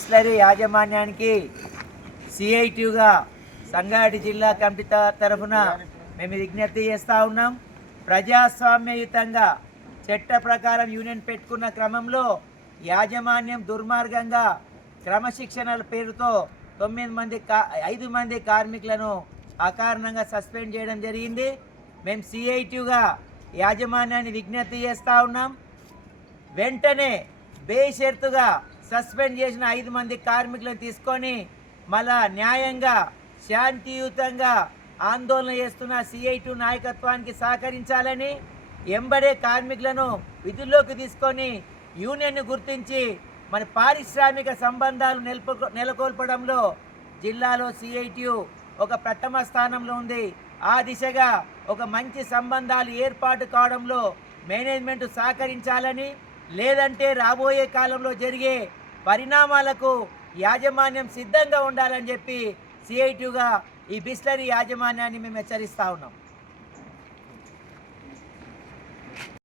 బిస్లరీ యాజమాన్యానికి సిఐటిగా సంగారెడ్డి జిల్లా కమిటీ తరఫున మేము విజ్ఞప్తి చేస్తూ ఉన్నాం. ప్రజాస్వామ్యయుతంగా చట్ట ప్రకారం యూనియన్ పెట్టుకున్న క్రమంలో యాజమాన్యం దుర్మార్గంగా క్రమశిక్షణల పేరుతో 5 మంది కార్మికులను అకారణంగా సస్పెండ్ చేయడం జరిగింది. మేము సిఐటిగా యాజమాన్యాన్ని విజ్ఞప్తి చేస్తూ ఉన్నాం. వెంటనే బేషరతుగా సస్పెండ్ చేసిన 5 మంది కార్మికులను తీసుకొని మళ్ళా న్యాయంగా శాంతియుతంగా ఆందోళన చేస్తున్న సిఐటి నాయకత్వానికి సహకరించాలని, ఎంబడే కార్మికులను విధుల్లోకి తీసుకొని యూనియన్ను గుర్తించి మన పారిశ్రామిక సంబంధాలు నెలకొల్పడంలో జిల్లాలో సిఐటియు ఒక ప్రథమ స్థానంలో ఉంది. ఆ దిశగా ఒక మంచి సంబంధాలు ఏర్పాటు కావడంలో మేనేజ్మెంట్ సహకరించాలని, లేదంటే రాబోయే కాలంలో జరిగే పరిణామాలకు యాజమాన్యం సిద్ధంగా ఉండాలని చెప్పి సిఐటిగా ఈ బిస్లరీ యాజమాన్యాన్ని మేము హెచ్చరిస్తూ ఉన్నాం.